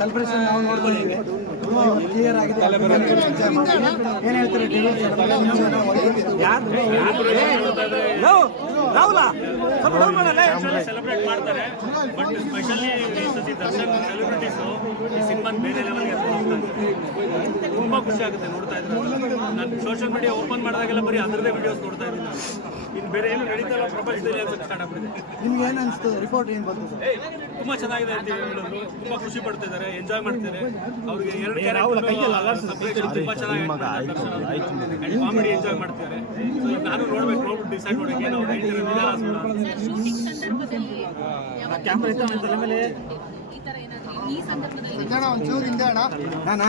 Celebration ನಾವು ನೋಡ್ಕೊಂಡಿದ್ದೀವಿ, clear ಆಗಿದೆ. ಏನ್ ಹೇಳ್ತಾರೆ ಸೆಲೆಬ್ರೇಟ್ ಮಾಡ್ತಾರೆ. ಬಟ್ ಸ್ಪೆಷಲಿ ದರ್ಶನ್ ಸೆಲೆಬ್ರಿಟೀಸ್ ಈ ಸಿನಿಮಾನ ಬೇರೆ ಲೆವೆಲ್ಗೆ ತುಂಬಾ ಖುಷಿ ಆಗುತ್ತೆ ನೋಡ್ತಾ ಇದ್ರೆ. ನಾನು ಸೋಷಿಯಲ್ ಮೀಡಿಯಾ ಓಪನ್ ಮಾಡಿದಾಗೆಲ್ಲ ಬರೀ ಅದರದೇ ವಿಡಿಯೋಸ್ ನೋಡ್ತಾ ಇದ್ದೀನಿ. ಇನ್ನು ಬೇರೆ ಏನು ನಡೀತಲ್ಲ ಪ್ರಪಂಚದಲ್ಲಿ ಅಂತ ಸ್ಟಾರ್ಟ್ ಆಗ್ಬಿಟ್ಟಿದೆ. ನಿಮ್ಗೆ ಏನು ಅನಿಸ್ತು? ರಿಪೋರ್ಟ್ ಏನು ಬಂತು? ತುಂಬಾ ಚೆನ್ನಾಗಿದೆ ಅಂತ ಹೇಳಿದ್ರು. ತುಂಬಾ ಖುಷಿ ಪಡ್ತಿದ್ದಾರೆ, ಎಂಜಾಯ್ ಮಾಡ್ತಾರೆ. ಅವ್ರಿಗೆ ಎರಡು ಕ್ಯಾರೆಕ್ಟರ್ ತುಂಬಾ ಚೆನ್ನಾಗಿ ಕಾಮಿಡಿ ಎಂಜಾಯ್ ಮಾಡ್ತಾರೆ. ಸೊ ಈಗ ನಾನು ನೋಡ್ಬೇಕು, ನೋಡ್ಬಿಟ್ಟು ಡಿಸೈಡ್ ಮಾಡೋಕೆ ಏನೋ ಒಂಚೂರು ಹಿಂದೆ ಅಣ್ಣ. ನಾನಾ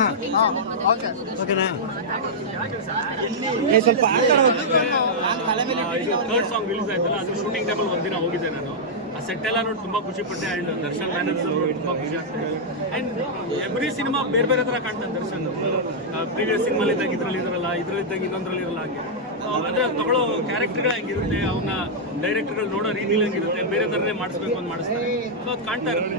ಓಕೆನಾ? ಸ್ವಲ್ಪ ಥರ್ಡ್ ಸಾಂಗ್ ರಿಲೀಸ್ ಆಯ್ತಲ್ಲ, ಅದು ಶೂಟಿಂಗ್ ಟೈಮಲ್ಲಿ ಒಂದಿನ ಹೋಗಿದ್ದೆ ನಾನು. ಆ ಸೆಟ್ ಎಲ್ಲ ನೋಡಿ ತುಂಬಾ ಖುಷಿ ಪಟ್ಟೆ. ಆ್ಯಂಡ್ ದರ್ಶನ್ ಮ್ಯಾನರ್ಸ್ ತುಂಬಾ ಖುಷಿ ಆಗ್ತದೆ. ಆ್ಯಂಡ್ ಎವ್ರಿ ಸಿನಿಮಾ ಬೇರೆ ಬೇರೆ ಥರ ಕಾಣ್ತಾನೆ ದರ್ಶನ್. ಪ್ರೀವಿಯಸ್ ಸಿನಿಮಾಲಿ ಇದ್ದಾಗ ಇದರಲ್ಲಿ ಇದ್ರಲ್ಲ, ಇದರಲ್ಲಿದ್ದಾಗ ಇನ್ನೊಂದರಲ್ಲಿ ಇರಲ್ಲ. ಹಾಗೆ ಅಂದರೆ ತಗೊಳ್ಳೋ ಕ್ಯಾರೆಕ್ಟರ್ಗಳು ಹೆಂಗಿರುತ್ತೆ, ಅವನ್ನ ಡೈರೆಕ್ಟರ್ಗಳು ನೋಡೋ ರೀತಿಲಿ ಹೆಂಗಿರುತ್ತೆ, ಬೇರೆ ಥರನೇ ಮಾಡಿಸ್ಬೇಕು ಅಂತ ಮಾಡಿಸ್ತಾರೆ. ಸೊ ಅದು ಕಾಣ್ತಾ ಇರುತ್ತೆ.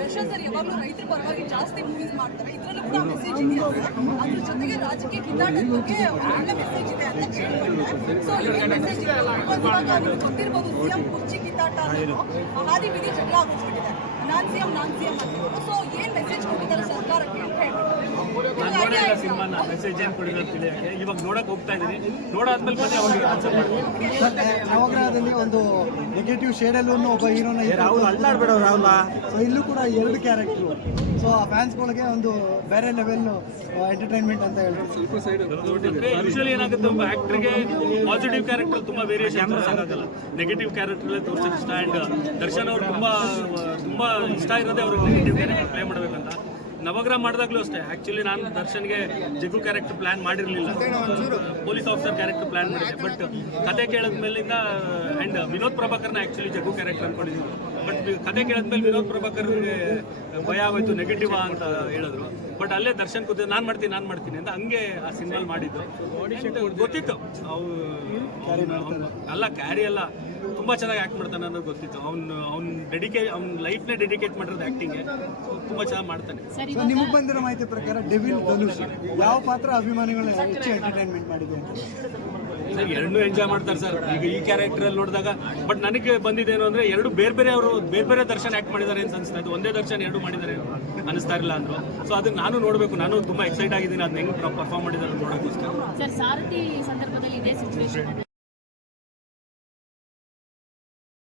ದರ್ಶನ್ ಸರ್ ಯಾವಾಗಲೂ ರೈತರ ಪರವಾಗಿ ಜಾಸ್ತಿ ಮೂವೀಸ್ ಮಾಡ್ತಾರೆ. ಇದರಲ್ಲೂ ಕೂಡ ಮೆಸೇಜ್ ಇದೆಯಾ? ಅದ್ರ ಜೊತೆಗೆ ರಾಜಕೀಯ ಕಿತ್ತಾಟದ ಬಗ್ಗೆ ಒಳ್ಳೆ ಮೆಸೇಜ್ ಇದೆ ಅಂತ ಕೇಳ್ಕೊಂಡೆ. ಸೊ ಏನ್ ಮೆಸೇಜ್ ಇದೆ? ಇವಾಗ ನಿಮ್ಗೆ ಗೊತ್ತಿರ್ಬೋದು, ಸಿಎಂ ಕುರ್ಚಿ ಕಿತ್ತಾಟ ಅನ್ನೋದು ಹಾದಿ ಬೀದಿ ಜಗಳ ಆಗಿಬಿಟ್ಟಿದೆ. ನಾನ್ ಸಿಎಂ ಅಂತಿದ್ರು. ಸೊ ಏನ್ ಮೆಸೇಜ್ ಕೊಟ್ಟಿದ್ದಾರೆ ಸರ್ಕಾರಕ್ಕೆ ಅಂತ ಹೇಳ್ಬಿಟ್ಟು ಸಿನಿಮಾನ ಮೆಸೇಜ್ ಏನು ಕೊಡಿರೋದು ತಿಳಿಯಾಕೆ ಇವಾಗ ನೋಡಕ್ ಹೋಗ್ತಾ ಇದ್ದೀನಿ. ನೋಡಾದ್ಮೇಲೆ ಮತ್ತೆ ಅವ್ರಿಗೆ ಆನ್ಸರ್ ಮಾಡ್ತೀನಿ. ನವಗ್ರಹದಲ್ಲಿ ಒಂದು ನೆಗೆಟಿವ್ ಶೇಡಲ್ಲೂ ಒಬ್ಬ ಹೀರೋನ ಸೊ ಇಲ್ಲೂ ಕೂಡ ಎರಡು ಕ್ಯಾರೆಕ್ಟ್ರು. ಸೊ ಆ ಫ್ಯಾನ್ಸ್ಗಳಿಗೆ ಒಂದು ಬೇರೆ ಲೆವೆಲ್ ಎಂಟರ್ಟೈನ್ಮೆಂಟ್ ಅಂತ ಹೇಳ್ತಾರೆ. ಯೂಶಲಿ ಏನಾಗುತ್ತೆ, ಒಬ್ಬ ಆಕ್ಟರ್ಗೆ ಪಾಸಿಟಿವ್ ಕ್ಯಾರೆಕ್ಟರ್ ತುಂಬಾ ವೇರಿಯೇಷನ್ ತೋರಿಸೋಕ್ಕಾಗಲ್ಲ, ನೆಗೆಟಿವ್ ಕ್ಯಾರೆಕ್ಟರ್ ತೋರಿಸೋಕೆ ಇಷ್ಟ. ಆ್ಯಂಡ್ ದರ್ಶನ್ ಅವ್ರು ತುಂಬಾ ಇಷ್ಟ ಇರೋದೇ ಅವ್ರಿಗೆ ನೆಗೆಟಿವ್ ಕ್ಯಾರೆಕ್ಟರ್ ಪ್ಲೇ ಮಾಡಬೇಕಂತ. ನವಗ್ರಹ ಮಾಡಿದಾಗಲೂ ಅಷ್ಟೇ. ಆ್ಯಕ್ಚುಲಿ ನಾನು ದರ್ಶನ್ಗೆ ಜಗ್ಗು ಕ್ಯಾರೆಕ್ಟರ್ ಪ್ಲ್ಯಾನ್ ಮಾಡಿರಲಿಲ್ಲ, ಪೊಲೀಸ್ ಆಫೀಸರ್ ಕ್ಯಾರೆಕ್ಟರ್ ಪ್ಲ್ಯಾನ್ ಮಾಡಿದ್ದೆ. ಬಟ್ ಕತೆ ಕೇಳಿದ ಮೇಲಿಂದ ಆ್ಯಂಡ್ ವಿನೋದ್ ಪ್ರಭಾಕರ್ನ ಆ್ಯಕ್ಚುಲಿ ಜಗ್ಗು ಕ್ಯಾರೆಕ್ಟರ್ ಅಂದ್ಕೊಂಡಿದ್ದೀನಿ. ಬಟ್ ಕತೆ ಕೇಳಿದ್ಮೇಲೆ ವಿನೋದ್ ಪ್ರಭಾಕರ್ಗೆ ಭಯ ಆಗೋಯ್ತು, ನೆಗೆಟಿವ್ ಅಂತ ಹೇಳಿದ್ರು. ಬಟ್ ಅಲ್ಲೇ ದರ್ಶನ್ ಕೂತು ನಾನು ಮಾಡ್ತೀನಿ ಅಂತ ಹಂಗೆ ಆ ಸಿನಿಮಾಲ್ ಮಾಡಿದ್ದು. ಗೊತ್ತಿತ್ತು ಅಲ್ಲ ಕ್ಯಾರಿ ಎಲ್ಲ ತುಂಬ ಚೆನ್ನಾಗಿ ಆ್ಯಕ್ಟ್ ಮಾಡ್ತಾನೆ ಅನ್ನೋದು ಗೊತ್ತಿತ್ತು. ಅವ್ನ ಲೈಫ್ನೇ ಡೆಡಿಕೇಟ್ ಮಾಡಿರೋದು ಆ್ಯಕ್ಟಿಂಗ್ಗೆ. ತುಂಬ ಚೆನ್ನಾಗಿ ಮಾಡ್ತಾನೆ. ನಿಮಗೆ ಬಂದಿರೋ ಮಾಹಿತಿ ಪ್ರಕಾರ ಡೆವಿಲ್ ಧನುಷ್ ಯಾವ ಪಾತ್ರ ಅಭಿಮಾನಿಗಳನ್ನ ಹೆಚ್ಚು ಎಂಟರ್ಟೈನ್ಮೆಂಟ್ ಮಾಡಿದೆ ಅಂತ? ಸರ್ ಎರಡನ್ನೂ ಎಂಜಾಯ್ ಮಾಡ್ತಾರೆ ಸರ್. ಈಗ ಈ ಕ್ಯಾರೆಕ್ಟರಲ್ಲಿ ನೋಡಿದಾಗ ಬಟ್ ನನಗೆ ಬಂದಿದ್ದೇನು ಅಂದರೆ ಎರಡು ಬೇರೆ ಬೇರೆ ದರ್ಶನ್ ಆ್ಯಕ್ಟ್ ಮಾಡಿದ್ದಾರೆ ಅಂತ ಅನಿಸ್ತಾ ಇತ್ತು. ಒಂದೇ ದರ್ಶನ್ ಎರಡು ಮಾಡಿದ್ದಾರೆ ಅನಿಸ್ತಾ ಇರಲಿಲ್ಲ ಅಂದರು. ಸೊ ಅದನ್ನ ನಾನು ನೋಡಬೇಕು. ನಾನು ತುಂಬ ಎಕ್ಸೈಟ್ ಆಗಿದ್ದೀನಿ ಅದನ್ನ ಹೆಂಗೆ ಪರ್ಫಾರ್ಮ್ ಮಾಡಿದ್ದಾರೆ ನೋಡೋಕ್ಕೋಸ್ಕರ. ಸರ್ ಸಾರಥಿ ಸಂದರ್ಭದಲ್ಲಿ ಇದೇ ಸಿಚುವೇಶನ್